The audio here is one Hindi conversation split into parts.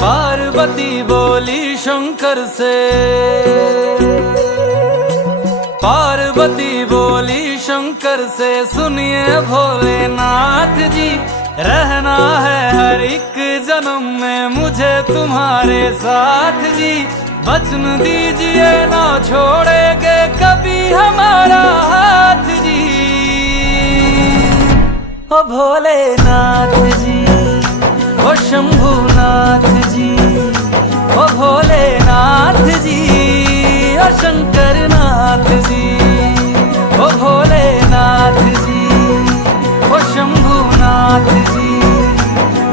पार्वती बोली शंकर से, पार्वती बोली शंकर से, सुनिए भोलेनाथ जी, रहना है हर एक जन्म में मुझे तुम्हारे साथ जी। वचन दीजिए ना छोड़ेंगे कभी हमारा हाथ जी। ओ भोलेनाथ जी, ओ शंभुनाथ जी, ओ भोलेनाथ जी, ओ शंकरनाथ जी, ओ भोलेनाथ जी, ओ शंभुनाथ जी,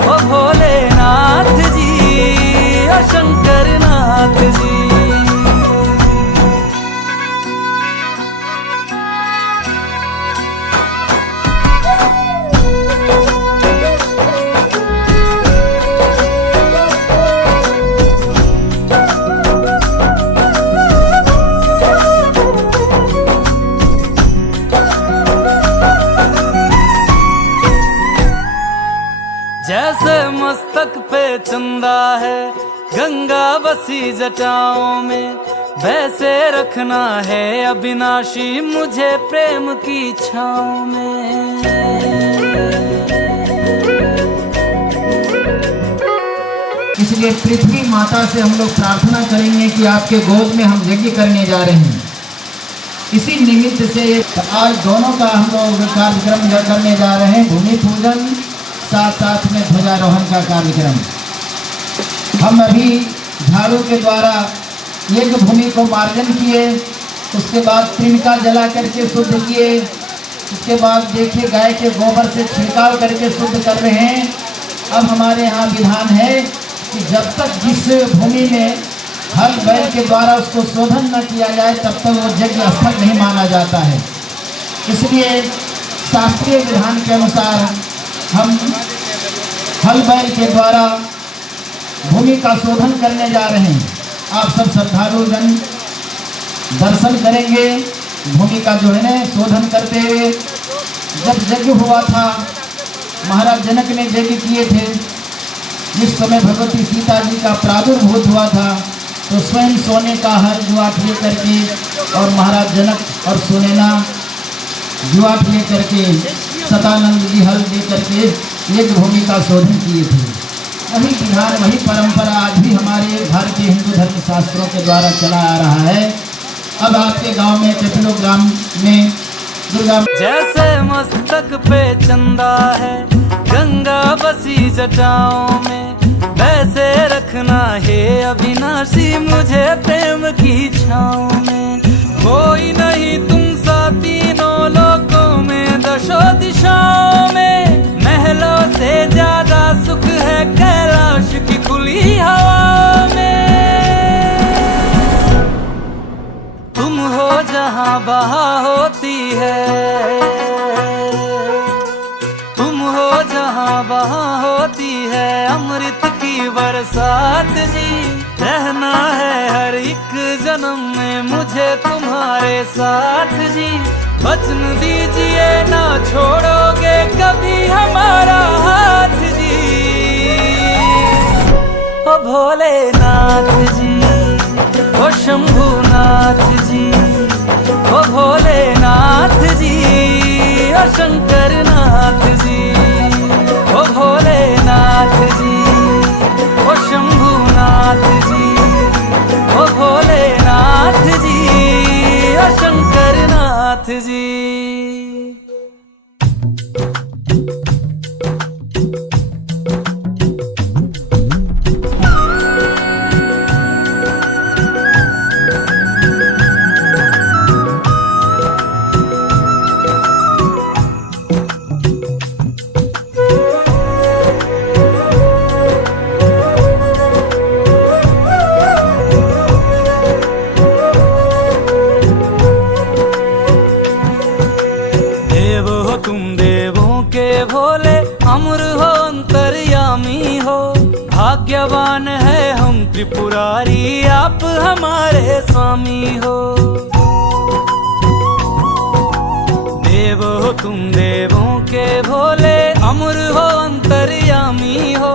ओ भोलेनाथ जी, ओ शंकरनाथ जी। जैसे मस्तक पे चंदा है गंगा बसी जटाओं में, वैसे रखना है अविनाशी मुझे प्रेम की छाँव में। इसलिए पृथ्वी माता से हम लोग प्रार्थना करेंगे कि आपके गोद में हम यज्ञ करने जा रहे हैं। इसी निमित्त से आज दोनों का हम लोग कार्यक्रम करने जा रहे हैं, भूमि पूजन साथ साथ में ध्वजारोहण का कार्यक्रम। हम अभी झाड़ू के द्वारा यज्ञ भूमि को मार्जन किए, उसके बाद त्रिमिका जला करके शुद्ध किए, उसके बाद देखिए गाय के गोबर से छिड़काव करके शुद्ध कर रहे हैं। अब हमारे यहाँ विधान है कि जब तक जिस भूमि में हल बैल के द्वारा उसको शोधन न किया जाए तब तक वो यज्ञ स्थल नहीं माना जाता है। इसलिए शास्त्रीय विधान के अनुसार हम हल बैल के द्वारा भूमि का शोधन करने जा रहे हैं। आप सब श्रद्धालु जन दर्शन करेंगे भूमि का जो है ना शोधन करते हुए। जब यज्ञ हुआ था, महाराज जनक ने यज्ञ किए थे, जिस समय भगवती सीता जी का प्रादुर्भूत हुआ था, तो स्वयं सोने का हर जुआठ ले करके और महाराज जनक और सुनैना जुआठ ले करके, सदानंद जी हल दे करके यज्ञ भूमि का शोधन किए थे। वही विधान वही परंपरा आज भी हमारे भारतीय हिंदू धर्म शास्त्रों के द्वारा चला आ रहा है। अब आपके गांव में पिपलो ग्राम में दुर्गा जैसे मस्तक पे चंदा है गंगा बसी जटाओं में, वैसे रखना है अविनाशी मुझे प्रेम की छाँव में। कोई नहीं तुम सा तीनों लोकों में दशो दिशाओं में, महलों से ज्यादा सुख है कैलाश की खुली हवा में। तुम हो जहाँ बहा होती है, तुम हो जहाँ बहा होती है अमृत की बरसात जी। रहना है हर एक जन्म में मुझे तुम्हारे साथ जी। वचन दीजिए ना छोड़ोगे कभी हमारा हाथ जी। ओ भोलेनाथ जी, ओ शंभुनाथ जी, ओ भोलेनाथ जी, ओ शंकरनाथ जी, ओ भोलेनाथ जी, ओ शंभुनाथ जी, ओ भोलेनाथ जी, ओ शंकरनाथ जी। भाग्यवान है हम त्रिपुरारी, आप हमारे स्वामी हो। देव हो तुम देवों के भोले, अमर हो अंतर्यामी हो।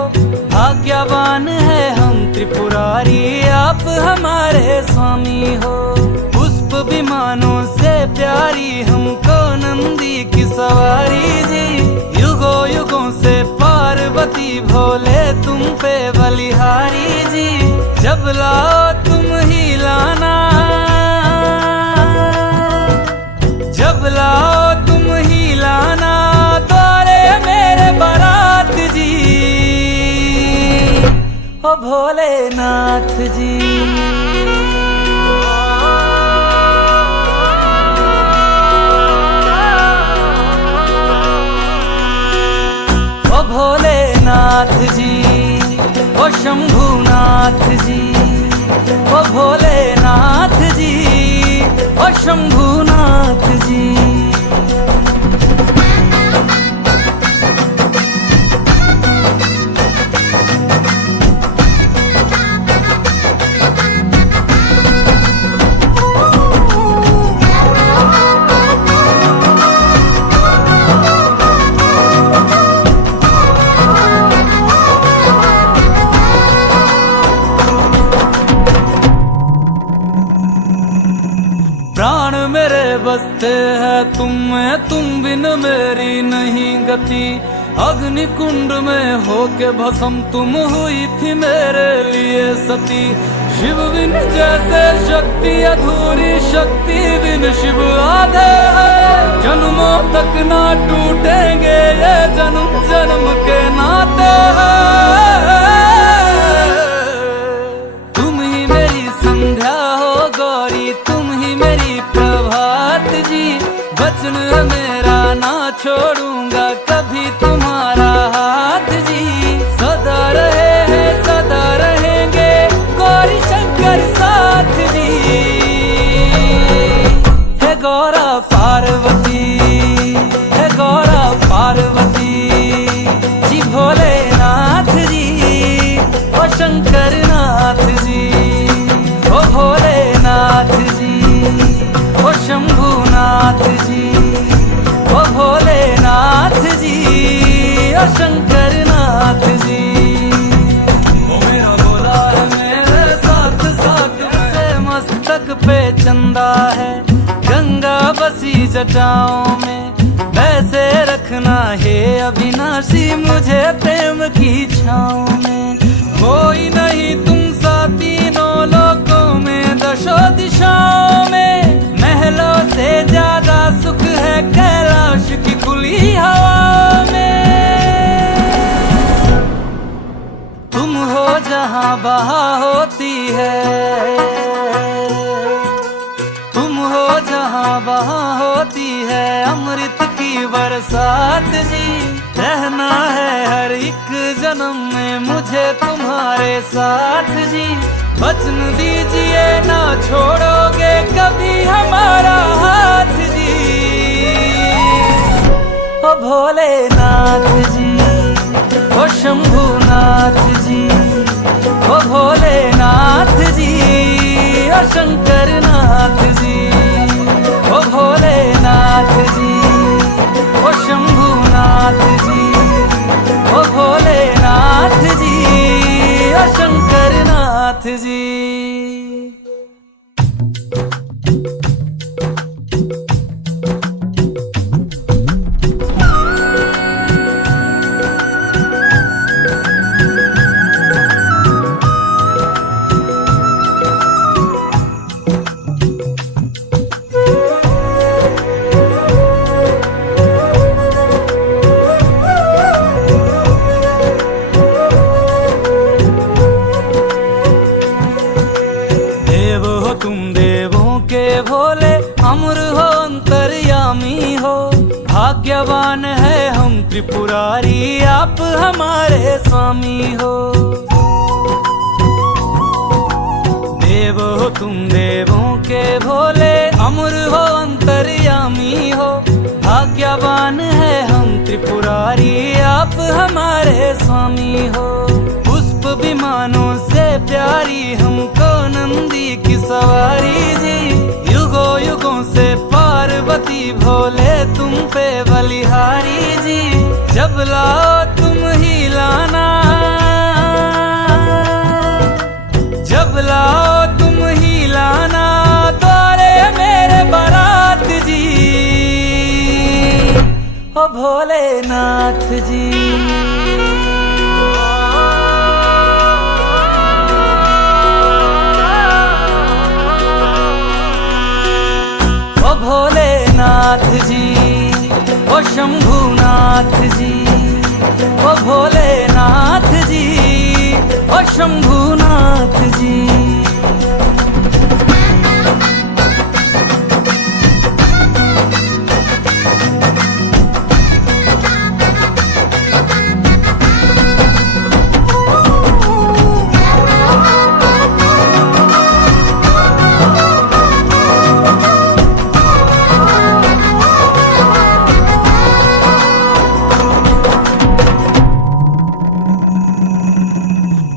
भाग्यवान है हम त्रिपुरारी, आप हमारे स्वामी हो। पुष्प विमानों से प्यारी हमको नंदी की सवारी जी, युगों युगों से पार्वती भोले तुम पे बलिहारी जी। जब लाओ तुम ही लाना, जब लाओ तुम ही लाना द्वारे मेरे बारात जी, ओ भोलेनाथ जी। ओ भोलेनाथ जी, ओ शंभुनाथ जी, ओ भोलेनाथ जी, ओ शंभुनाथ जी। प्राण मेरे बसते हैं तुम में, तुम बिन मेरी नहीं गति। अग्नि कुंड में होके भस्म तुम हुई थी मेरे लिए सती। शिव बिन जैसे शक्ति अधूरी, शक्ति बिन शिव आधे है। जन्मों तक ना टूटेंगे ये जन्म जन्म के नाते हैं। तुम ही मेरी संध्या हो गौरी, तुम ही मेरी प्रभात जी। वचन मेरा ना छोड़ूंगा कभी तुम्हारा हाथ जी। सदा रहे हैं सदा रहेंगे गौरी शंकर साथ जी। हे गौरा पार्वती, हे गौरा पार्वती जी। भोलेनाथ जी, ओ शंकर नाथ जी, ओ भोलेनाथ जी, ओ शंभुनाथ जी, ओ भोलेनाथ जी, ओ शंकर नाथ जी। ओ मेरा भोला है मेरे साथ साथ, से मस्तक पे चंदा है, गंगा बसी जटाओं में। वैसे रखना हे अविनाशी मुझे प्रेम की छाँव में। कोई नहीं तुम सा तीनों लोकों में, दशों दिशाओं में। महलों से ज्यादा सुख है कैलाश की खुली हवा में। तुम हो जहाँ बहा होती है, तुम हो जहाँ बहा होती है अमृत की बरसात जी। रहना है हर एक जन्म में मुझे तुम्हारे साथ जी। वचन दीजिए ना छोड़ोगे कभी हमारा हाथ जी। ओ भोलेनाथ जी, ओ शंभुनाथ जी, ओ भोलेनाथ जी, ओ शंकर नाथ जी। ओ भोलेनाथ जी, ओ शंभुनाथ जी, ओ भोलेनाथ जी, ओ शंकर नाथ जी। अमर हो अंतर्यामी हो। भाग्यवान है हम त्रिपुरारी, आप हमारे स्वामी हो। देव हो तुम देवों के भोले, अमर हो अंतर्यामी हो। भाग्यवान है हम त्रिपुरारी, आप हमारे स्वामी हो। पुष्प विमानों से प्यारी हमको नंदी की सवारी जी। युगों युगों से पार्वती भोले तुम पे बलिहारी जी। जब लाओ तुम ही लाना, जब लाओ तुम ही लाना द्वारे मेरे बारात जी। ओ भोलेनाथ जी। ओ भोलेनाथ जी, ओ शंभुनाथ जी, ओ भोलेनाथ जी, ओ शंभुनाथ जी।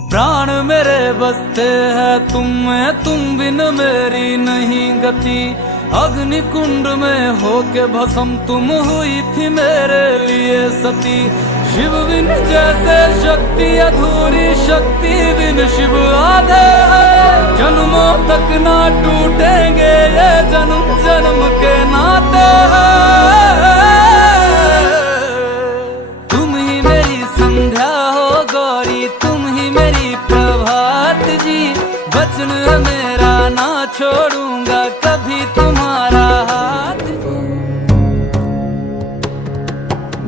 प्राण मेरे बसते हैं तुम में, तुम बिन मेरी नहीं गति। अग्नि कुंड में होके भस्म तुम हुई थी मेरे लिए सती। शिव बिन जैसे शक्ति अधूरी, शक्ति बिन शिव आधे है। जन्मों तक ना टूटेंगे ये जन्म जन्म के नाते हैं। तुम ही मेरी संध्या हो गौरी, तुम ही मेरी प्रभात जी। वचन मेरा ना छोड़ूंगा कभी तुम्हारा हाथ।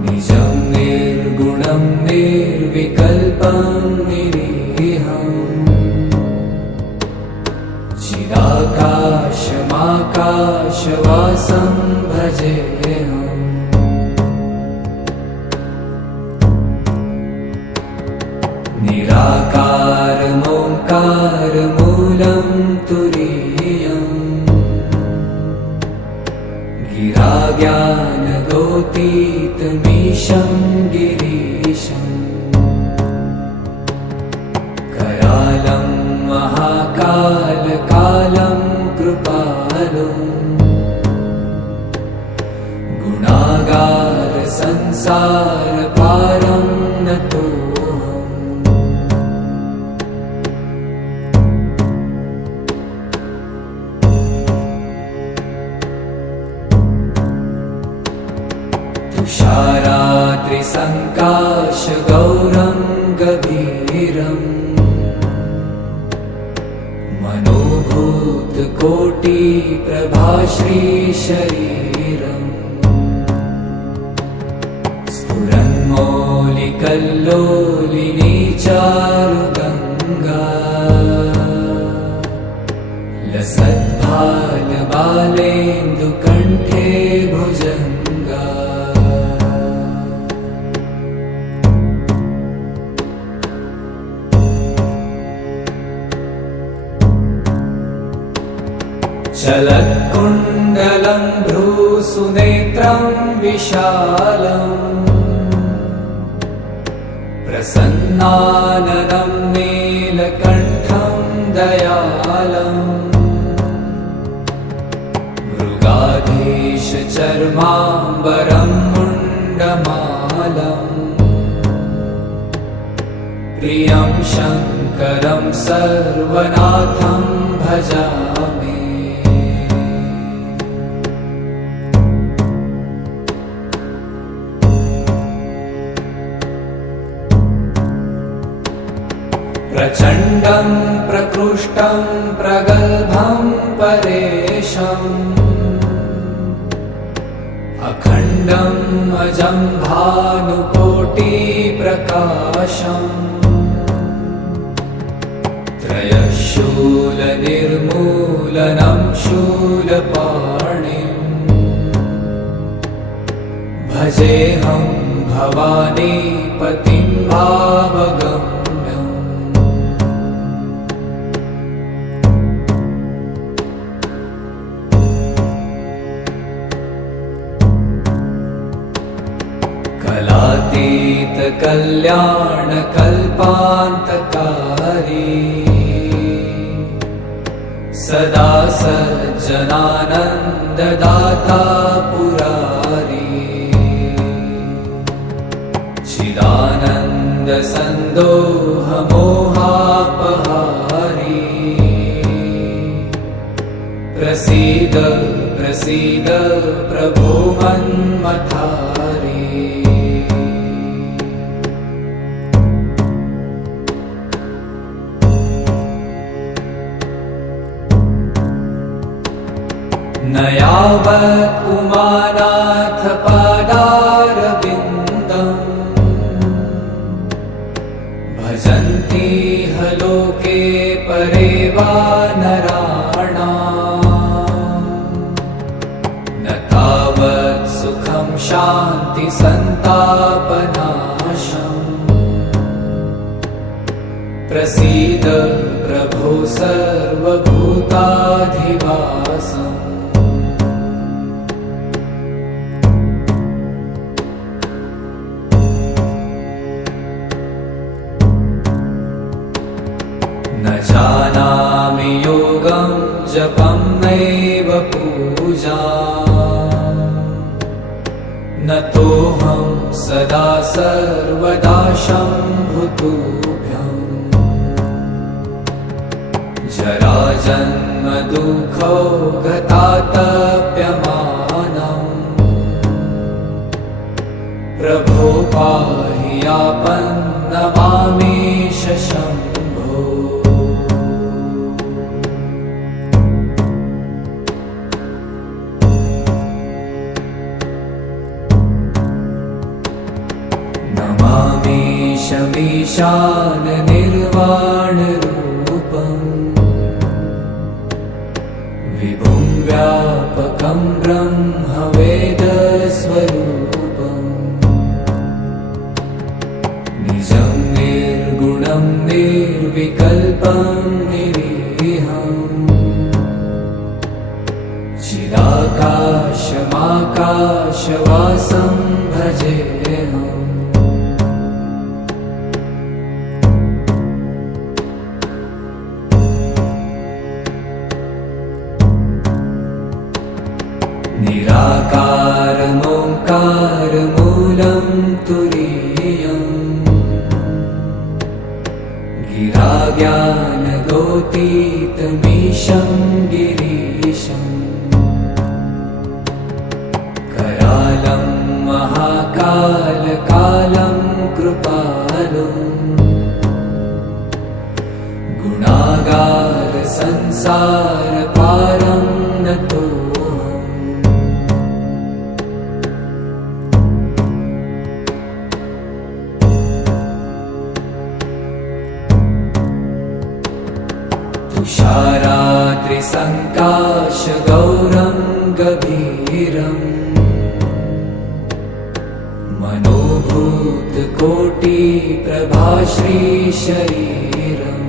निजं निर्गुणं निर्विकल्पं निरीहं चिदाकाशमाकाशवासं भजेऽहम्। निराकारमोङ्कारमूलं तुरीयम् गिराज्ञानगोतीतमीशं गिरीशम्। करालं महाकालकालं कृपालुं गुणागार संसारपारं नतोऽहम्। तुषारात्रिसङ्काशगौरं गभीरम् मनोभूतकोटिप्रभाश्रीशरीरम्। स्फुरन्मौलिकल्लोलिनी चारुगङ्गा लसद्भालबालेन्दुकण्ठे भुजङ्गा। चलत्कुण्डलं भ्रूसुनेत्रं विशालम् प्रसन्नाननं नीलकण्ठं दयालम्। मृगाधीशचर्माम्बरं मुण्डमालम् प्रियं शङ्करं सर्वनाथं भजामि। प्रचण्डं प्रकृष्टं प्रगल्भं परेशम् अखण्डम् अजं भानुकोटिप्रकाशम्। त्रयशूलनिर्मूलनं शूलपाणिम् भजेऽहं भवानीपतिं भावगम्यम्। कलातीतकल्लोलकल्लोलम् कल्याणकल्पान्तकारी सदा सज्जनानन्ददाता पुरारी चिदानन्दसन्दोहमोहापहारी प्रसीद प्रसीद प्रभो मन्मथारी न यावत् उमानाथ पादारविन्दम् भजन्ति ह लोके परे वा नराणाम् न तावत् सुखं शान्ति सन्तापनाशम् प्रसीद प्रभो सर्वभूताधिवासम् न जानामि योगं जपं नैव पूजाम् न तोऽहं सदा सर्वदा शम्भुतुभ्यम् जराजन्म दुःखौ गतातप्यमानम् प्रभो पाहि आपन्नमामेश शम्भो नमामीशमीशान निर्वाणरूपम् विभुं व्यापकं ब्रह्मवेदस्वरूपम् निजं निर्गुणं निर्विकल्पं निरीहम् चिदाकाशमाकाशवासं भजेऽहम् निराकारमोङ्कारमूलं तुरीयम् गिराज्ञानगोतीतमीशं गिरीशम् करालं महाकालकालं कृपालुम् गुणागारसंसारपारं नतो तुषाराद्रिसङ्काशगौरं गभीरम् मनोभूतकोटिप्रभाश्रीशरीरम्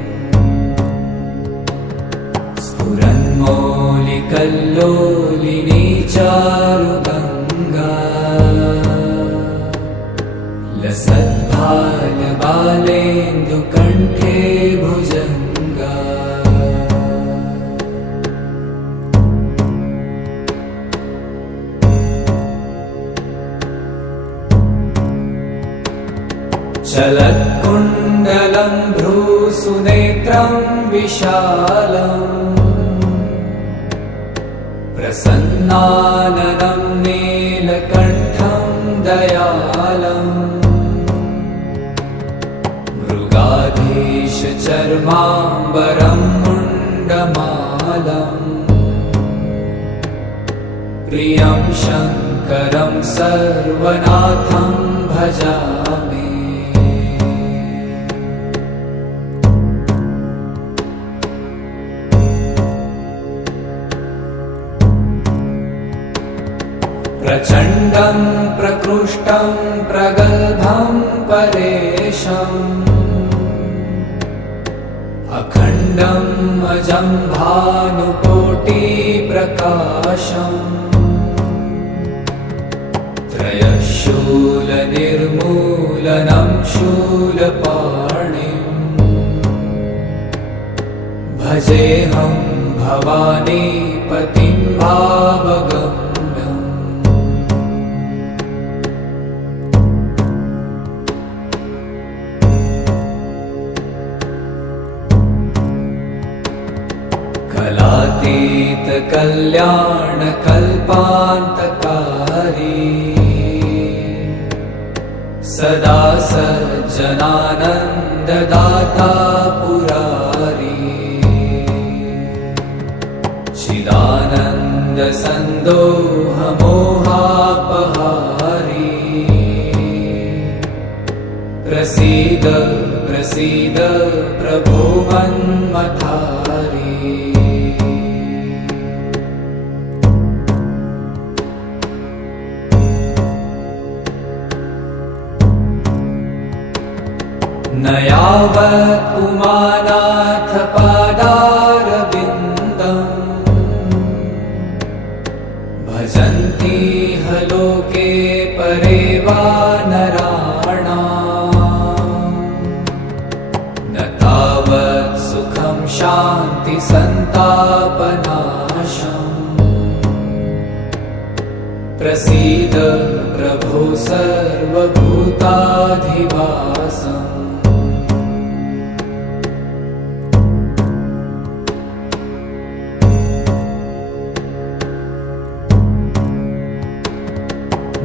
स्फुरन्मौलिकल्लोलिनी चारुगङ्गा लसद्भालबालेन्दुकण्ठे भुजङ्गा चलत्कुण्डलं भ्रूसुनेत्रं विशालम् प्रसन्नाननं नीलकण्ठं दयालम् मृगाधीशचर्माम्बरं मुण्डमालम् प्रियं शङ्करं सर्वनाथं भजामि प्रचण्डं प्रकृष्टं प्रगल्भं परेशम् अखण्डम् अजं भानुकोटिप्रकाशम् त्रयः शूलनिर्मूलनं शूलपाणिम् भजेऽहं भवानी पतिं भावगम्यम् कलातीत कल्याण कल्पान्तकारी सदा सज्जनानन्ददाता पुरारी चिदानन्द सन्दोह मोहापहारी प्रसीद प्रसीद प्रभो मन्मथारी न यावत् उमानाथ पादारविन्दम् भजन्ति ह लोके परे वा नराणाम् न तावत् सुखं शान्ति सन्तापनाशम् प्रसीद प्रभो सर्वभूताधिवासम्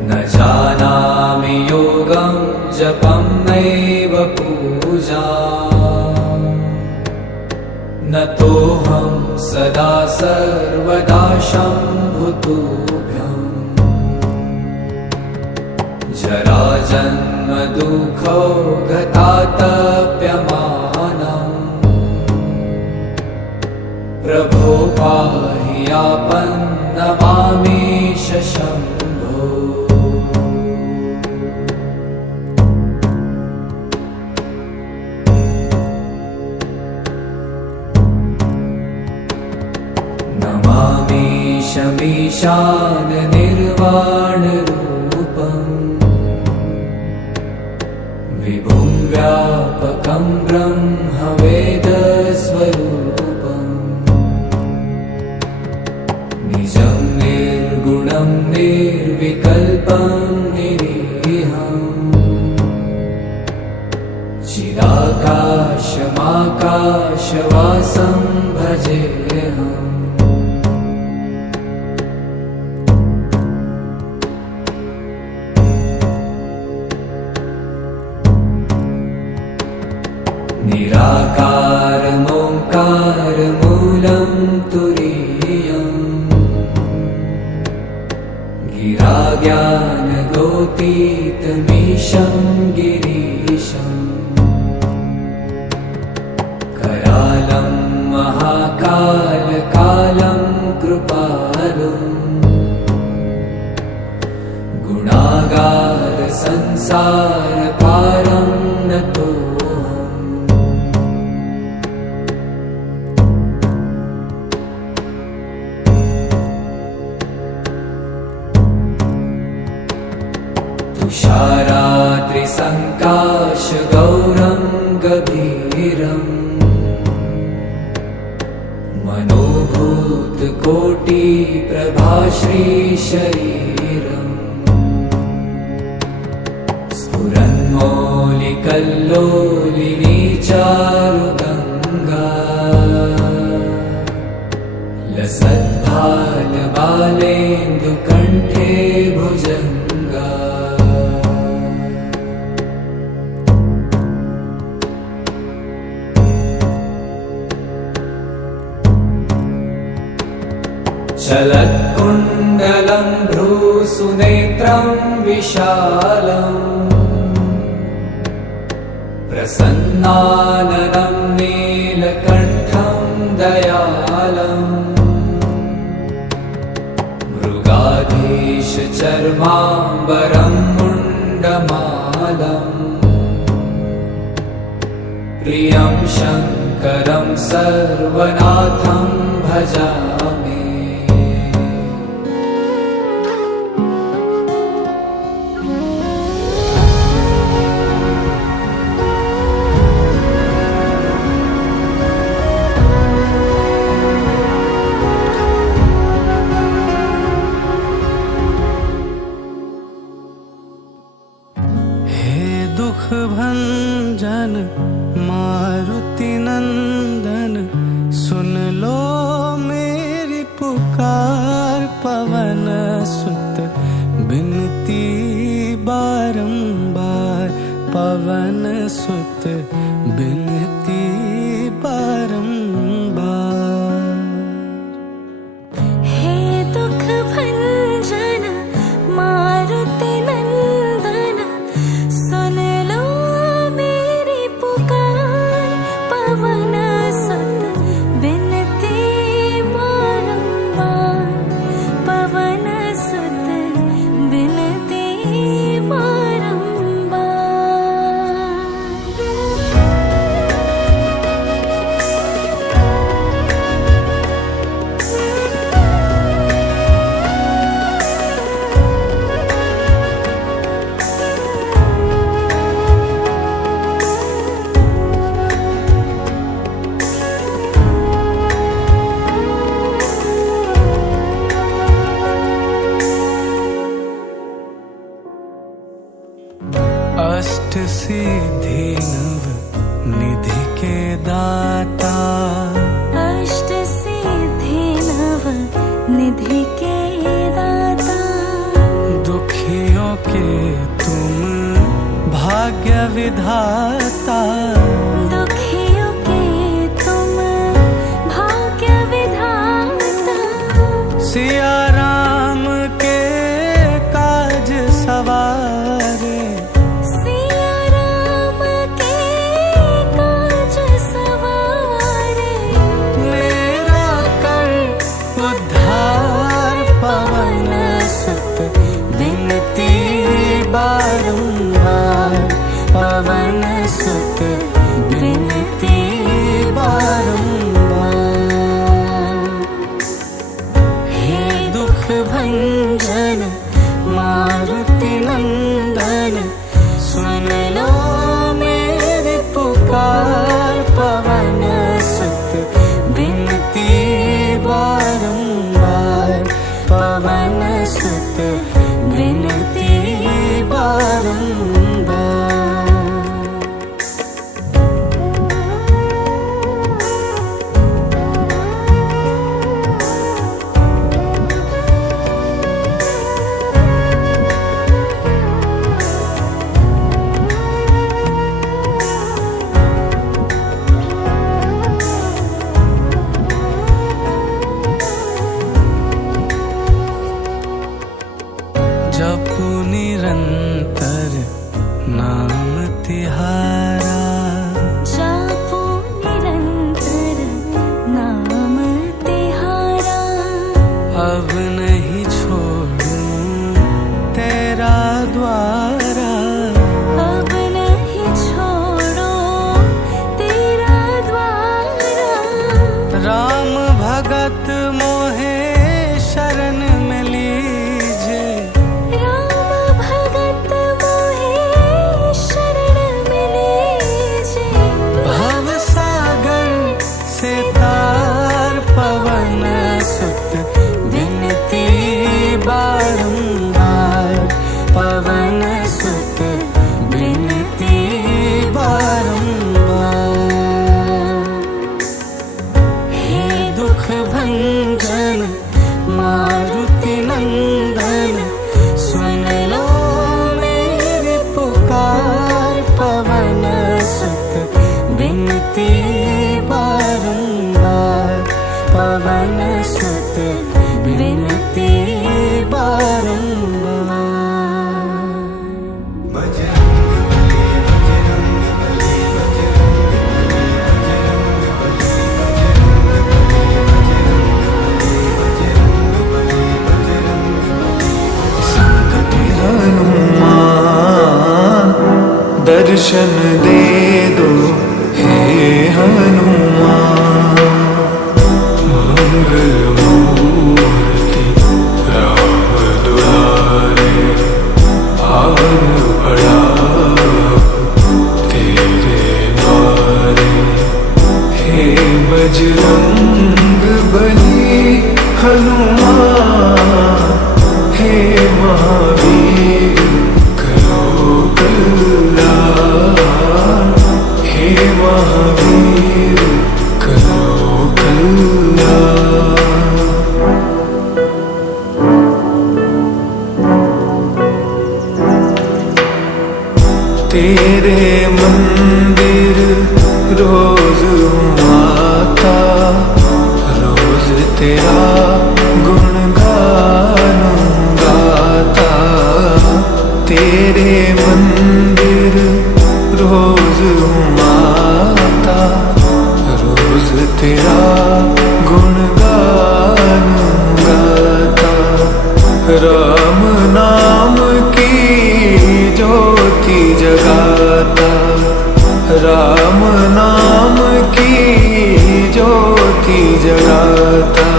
न जानामि योगं जपं नैव पूजाम् न तोऽहं सदा सर्वदा शम्भुतुभ्यम् जराजन्म दुःखौ गतातप्यमानम् प्रभो पाहि आपन्नमामीश शम्भो नमामीशमीशान निर्वाणरूपम् विभुं व्यापकं ब्रह्मवेदस्वरूपम् निजं निर्गुणं निर्विकल्पं निरीहम् चिदाकाशमाकाशवासं भजेऽहम् निराकारमोङ्कारमूलं तुरीयम् गिराज्ञानगोतीतमीशं गिरीशम् करालं महाकालकालं कृपालुम् गुणागार संसारपारं नतो तुषाराद्रिसङ्काशगौरं गभीरम् मनोभूतकोटिप्रभाश्रीशरीरम् स्फुरन्मौलिकल्लोलिनी चारुगङ्गा लसद्भालबालेन्दुकण्ठे भुजङ्गा चलत्कुण्डलं भ्रूसुनेत्रं विशालम् प्रसन्नाननं नीलकण्ठं दयालम् मृगाधीशचर्माम्बरं मुण्डमालम् प्रियं शङ्करं सर्वनाथं भजामि भंजन मारुति नंदन, सुन लो मेरी पुकार। पवन सुत बिनती बारंबार, पवन सुत बिनती बारंबार। हे दुख भंजन मारुति नंदन, सुन लो मेरी पुकार। पवन सुत बिनती बारंबार, पवन सुत बिनती बारंबार। अष्ट सिद्धि नव निधि के दाता, अष्ट सिद्धि नव निधि के दाता। दुखियों के तुम भाग्य विधाता। दुखियों के तुम भाग्य विधाता। सिया राम के काज सवारे, सिया राम के काज सवारे। मेरा कर उद्धार। पवन सुत बिनती बारंबार, पवन सुत बिनती बारंबार। हे दुख भंजन मारुति नंदन, सुन लो मेरी पुकार। पवन सुत बिनती बारंबार, पवन सुत बिनती बारंबार। जपु निरंतर नाम तिहारा, जापो निरंतर नाम तिहारा। अब नहीं छोड़ूं तेरा द्वारा। अब नहीं छोड़ो तेरा द्वारा। राम भगत मोहे शरण में लीजे, राम भगत मोहे शरण में लीजे। भव सागर से तार। पवन सुत बिनती बारंबार, पवन सुत बिनती बारंबार। हे दुख भंजन मारुति नंदन, सुन लो मेरी पुकार। पवन सुत बिनती बारंबार, पवन सुत बिनती बारंबार। हनुमान दर्शन दे दो, हे हनुमान। मंगल मूर्ति राम दुलारे, आवन पड़ा तेरे द्वारे। हे बजरंग बली हनुमान, हे महावीर करो कल्याण। नाम की ज्योति जगाता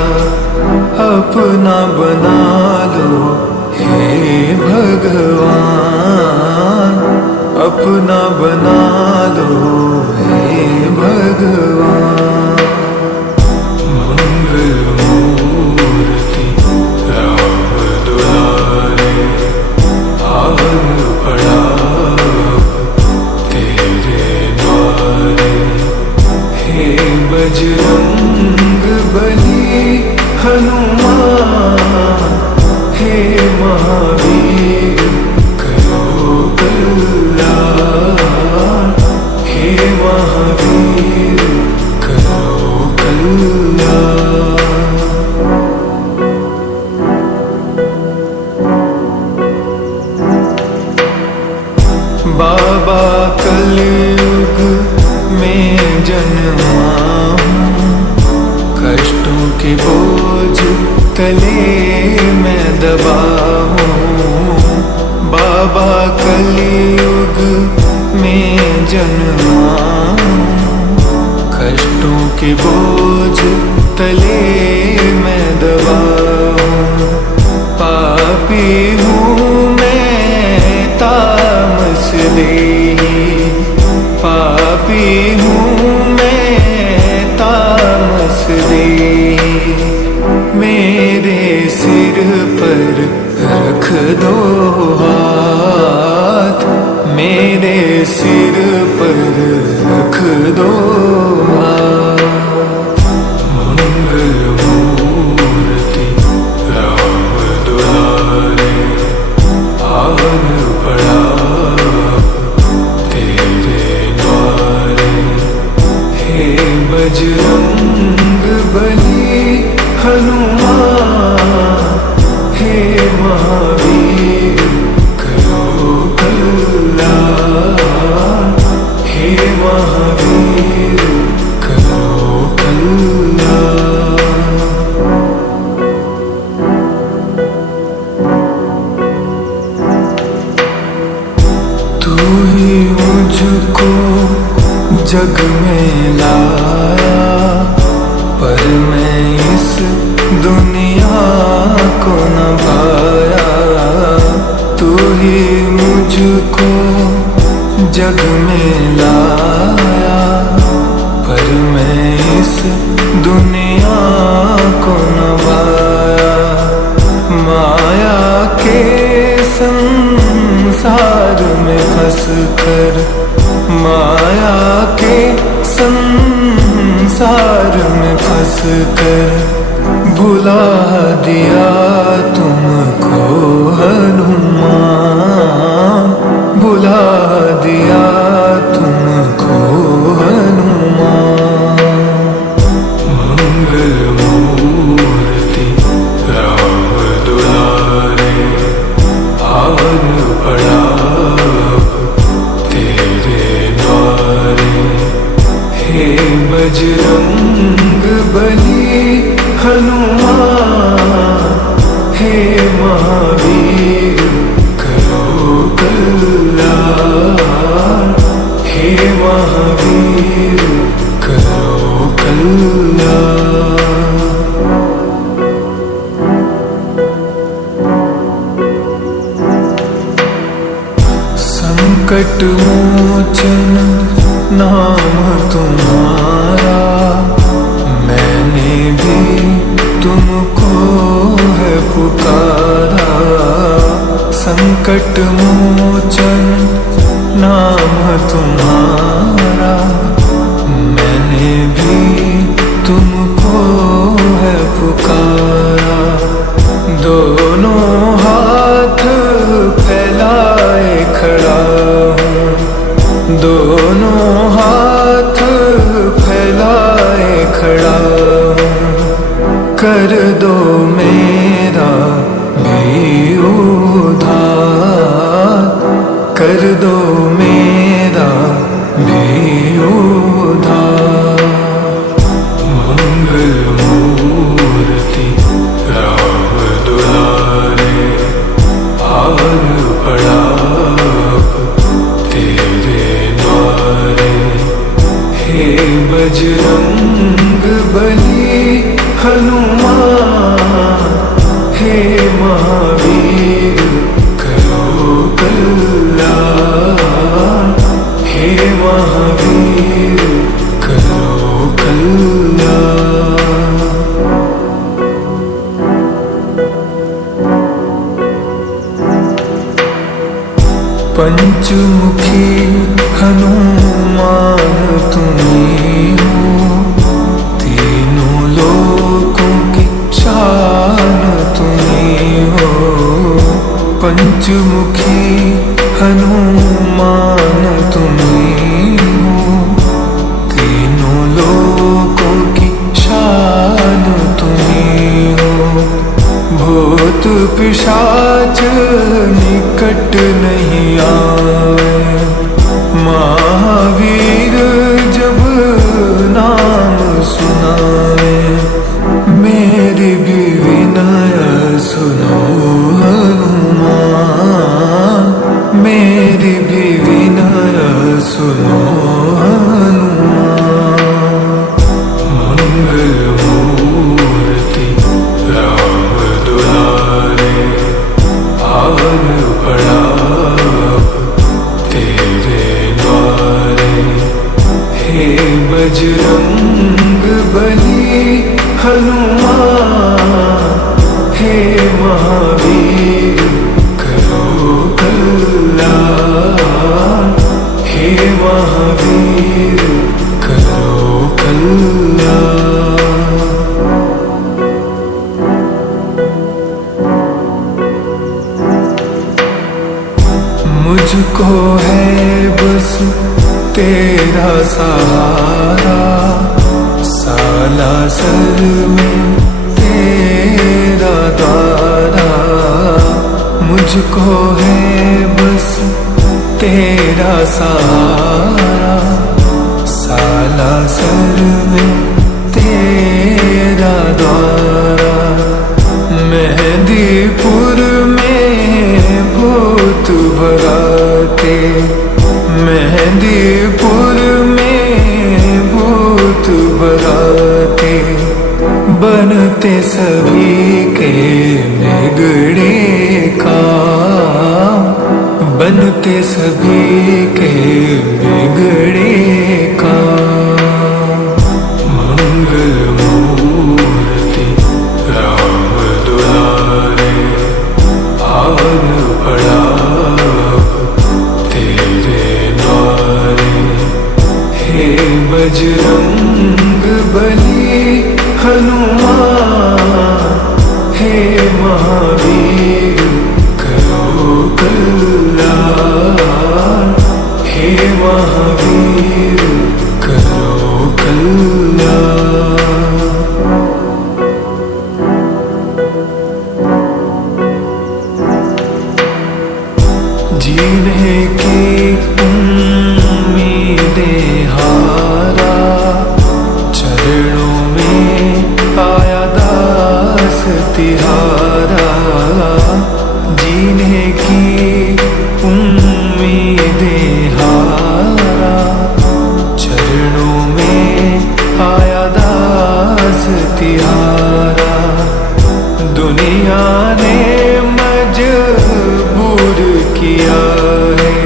अपना बना लो हे भगवान, अपना बना लो हे भगवान। मंगल मूर्ति राम दुलारे हार पड़ा तेरे द्वारे, हे बजरंग बली हनुमान, हे महावीर करो कल्याण, हे महावीर करो कल्याण। बाबा कलयुग में जन्मा हूँ, कष्टों के बोझ तले मैं दबा हूँ। बाबा कलयुग में जन्मा हूँ, कष्टों के बोझ तले मैं दबा हूँ। पापी हूँ मैं तामस देही, पापी हूँ मैं तामस देही। मेरे सिर पर रख दो हाथ, मेरे सिर पर रख दो हाथ। मंगल मूर्ति राम दुलारे हार पड़ा तेरे द्वारे, हे बजरंग बली हनुमान, हे महावीर करो कल्याण, हे महावीर करो कल्याण। तू ही मुझको जग में लाया, पर मैं इस दुनिया को न पाया। तू ही मुझको जग में लाया, पर मैं इस दुनिया को न पाया। माया के संसार में फंस कर, माया के संसार में फंस कर भुला दिया तुमको हनुमान, भुला दिया तुमको हनुमान। मंगल मूर्ति राम दुलारे हार पड़ा तेरे द्वारे, हे बजरंग बली हनुमान, हे महावीर करो कल्याण, हे महावीर करो कल्याण। संकट मोचन नाम तुम्हारा, मैंने भी तुमको है पुकारा। संकट मोचन नाम तुम्हारा, मैंने भी तुमको है पुकारा। दोनों हाथ फैलाए खड़ा हूँ, दोनों हाथ फैलाए खड़ा हूँ। कर दो मेरा भी उद्धार, कर दो मेरा भी हे बजरंग बली हनुमान, हे महावीर करो कल्याण, हे महावीर करो कल्याण। पंचमुखी हनुमान तुम्ही हो, तीनों लोकों की शान तुम्ही हो। पंचमुखी हनुमान तुम्ही हो, तीनों लोकों की शान तुम्ही हो। भूत पिशाच निकट नहीं आवे, महावीर जब नाम सुनावे। मेरी भी विनय सुनो हनुमान, मेरी भी विनय सुनो हनुमान। मंगल मूर्ति राम दुलारे, आन पड़ा तेरे द्वारे। हे बजरंग बली हनुमान, हे महावीर करो कल्याण, हे महावीर करो कल्याण। मुझको है बस तेरा सहारा, सालासर में तेरा द्वारा। मुझको है बस तेरा सहारा, सालासर में तेरा द्वारा। मेहंदीपुर में भूत भगाते, मेहंदीपुर में भूत भगाते। बनते सभी के बिगड़े काम, बनते सभी के बिगड़े काम। मंगल मूर्ति राम दुलारे, आन पड़ा तेरे द्वारे। हे बजरंग बली हनुमान, हे महावीर करो कल्याण, हे महावीर करो कल्याण। जीने की उम्मीदें हारा, चरणों में आया दास तिहारा। जीने की उम्मीदें हारा, चरणों में आया दास तिहारा। दुनिया ने मजबूर किया है,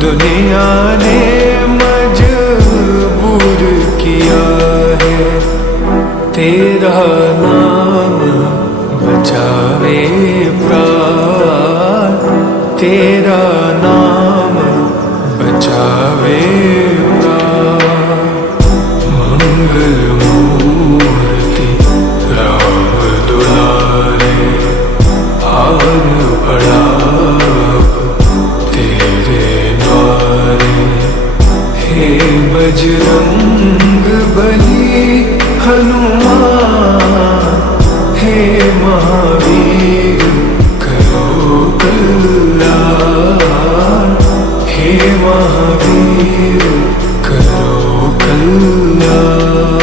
दुनिया ने मजबूर किया है। तेरा नाम बचावे प्राण, तेरा नाम बचावे प्राण। मंगल मूर्ति राम दुलारे, आन पड़ा तेरे द्वारे। हे बजरंग बली हनुमान, हे महावीर करो कल्याण, हे महावीर करो कल्याण।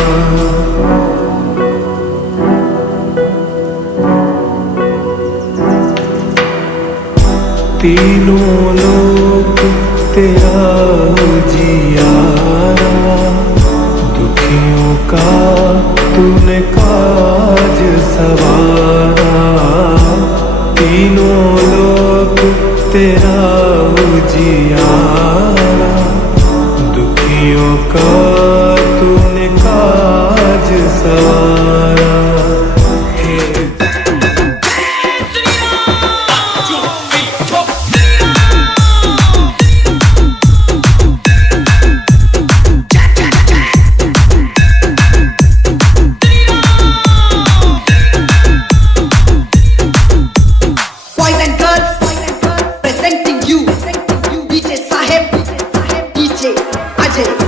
तीनों लोक तेरा जियारा, सदियों का तूने काज सवारा हे Boys and girls, presenting you, DJ Saheb, DJ Ajay.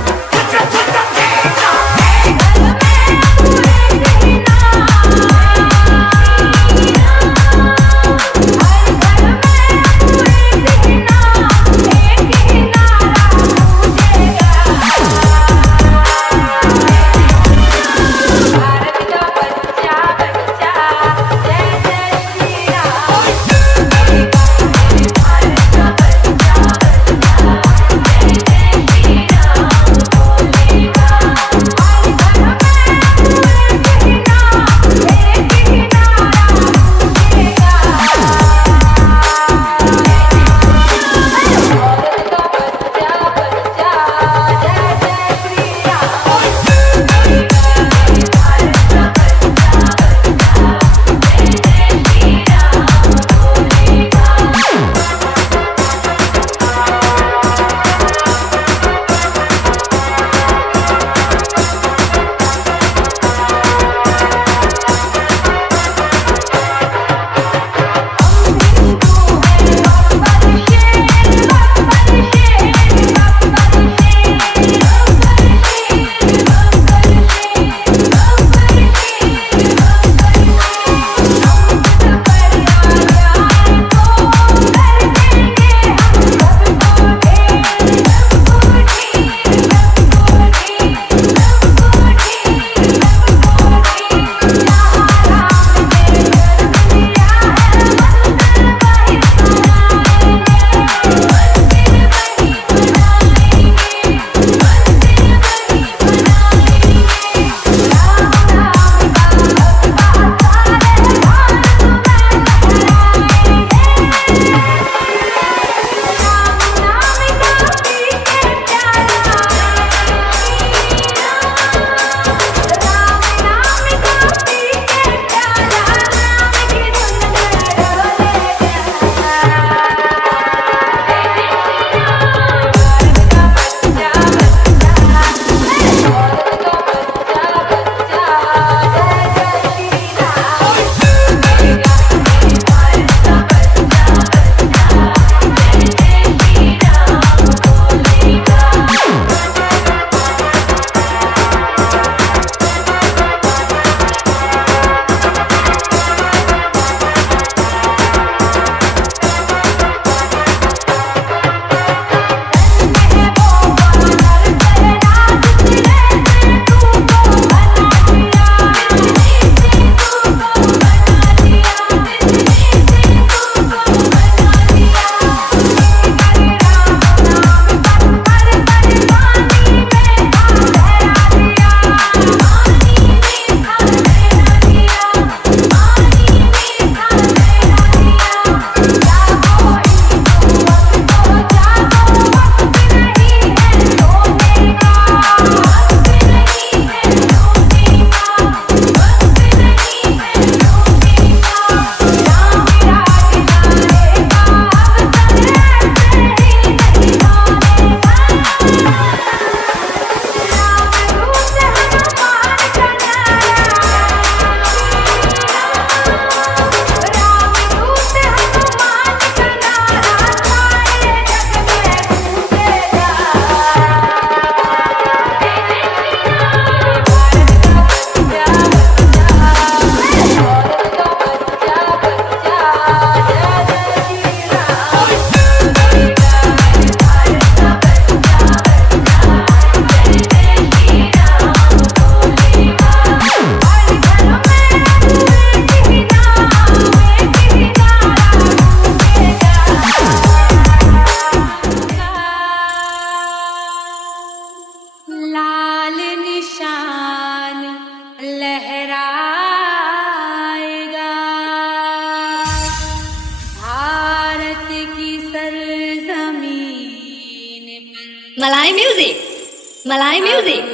मलाई म्यूजिक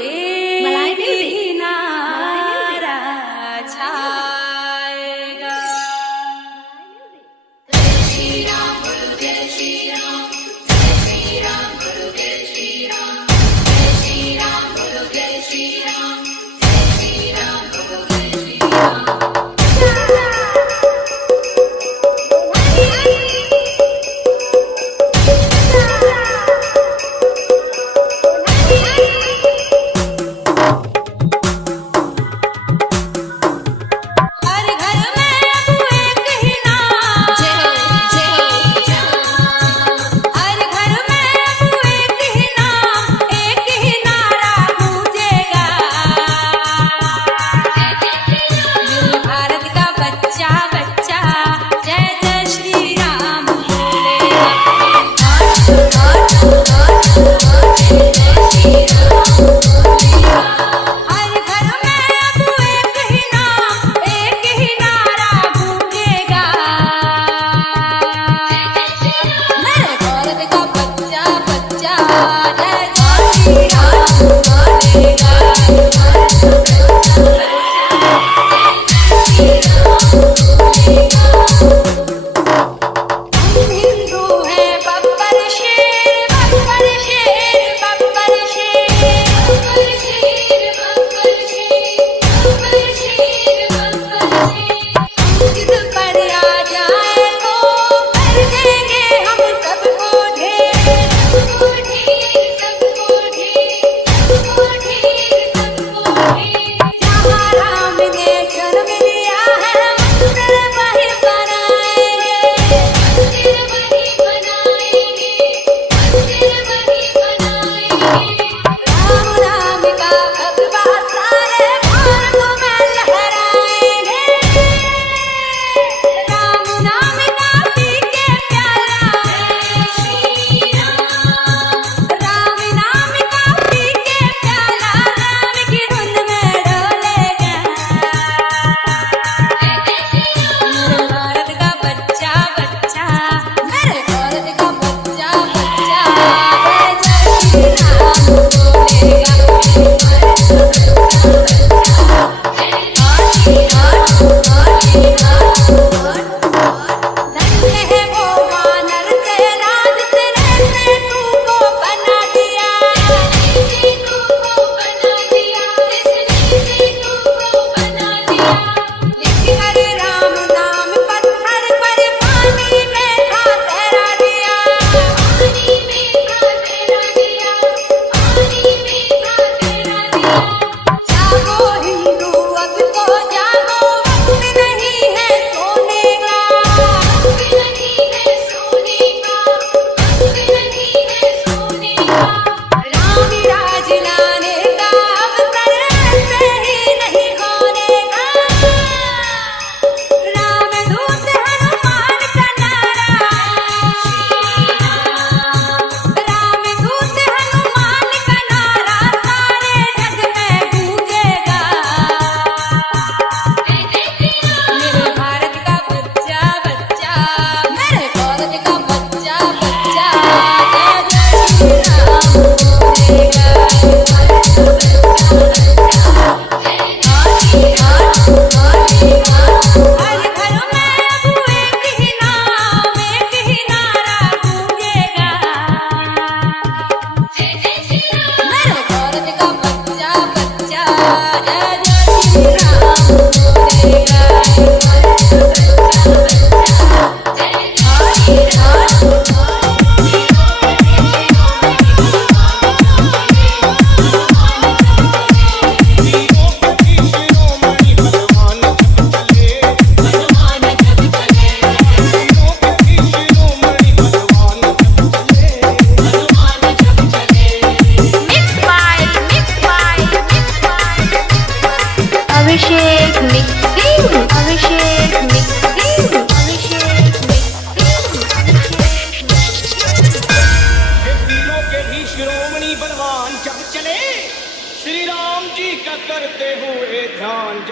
मलाई म्यूजिक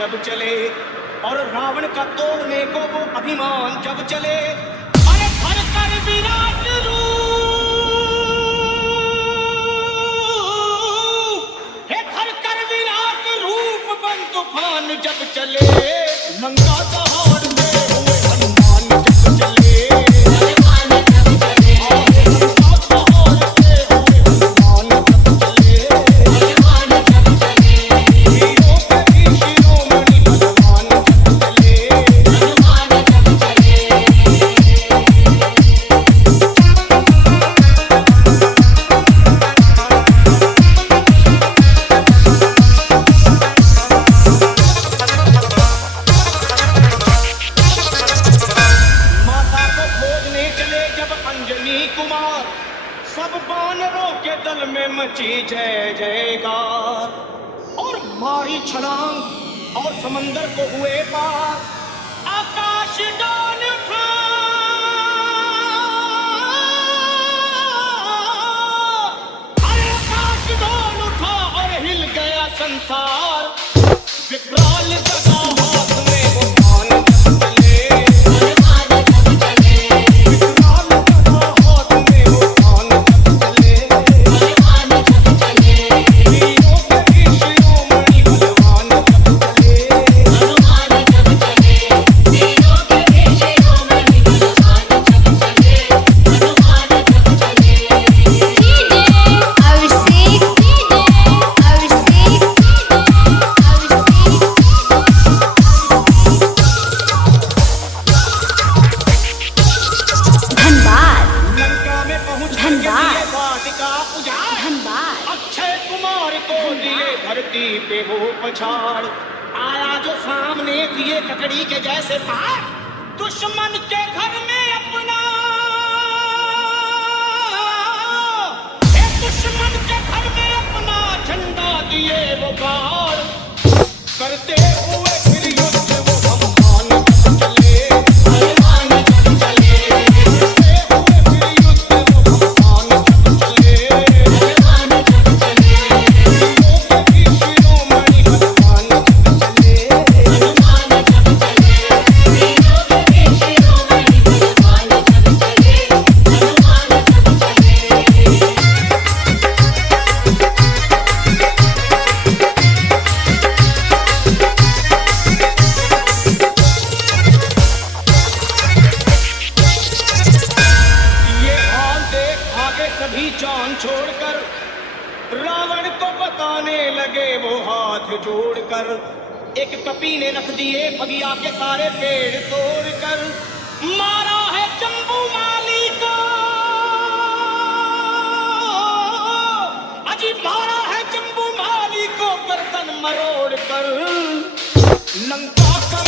जब चले और रावण का तोड़ने को वो अभिमान जब चले, अरे भर कर विराट रूप जब चले लंका दहाड़ते हुए हनुमान जब चले लंका दहाड़ते हुए हनुमान जब चले हीरों के भी शिरोमणि भगवान जब चले माता को खोजने चले जब अंजनी कुमार सब वानरों के दल में मची जय जयकार और मारी छलांग और समंदर को हुए पार आकाश डाल उठा अरे आकाश डाल उठा और हिल गया संसार विकराल जगा हाथ में वो बाण जब चले विकराल जगा हाथ में वो बाण जब चले हीरों के भी शिरोमणि भगवान जब चले लंका में पहुंच के दिए वाटिका उजाड़ अक्षय कुमार को दिए धरती पे वो पछाड़ आया जो सामने दिए ककड़ी के जैसे पहाड़ दुश्मन के घर में अपना दुश्मन के घर में अपना झंडा दिए वो गाड़ करते हुए फिर युद्ध वो हनुमान जब चले ये हाल देख भागे सभी जान छोड़कर रावण को बताने लगे वो हाथ जोड़कर एक कपी ने रख दिए बगिया के सारे पेड़ तोड़कर मारा है जम्बू माली को अजी मारा है जम्बू माली को गर्दन मरोड़ कर लंका का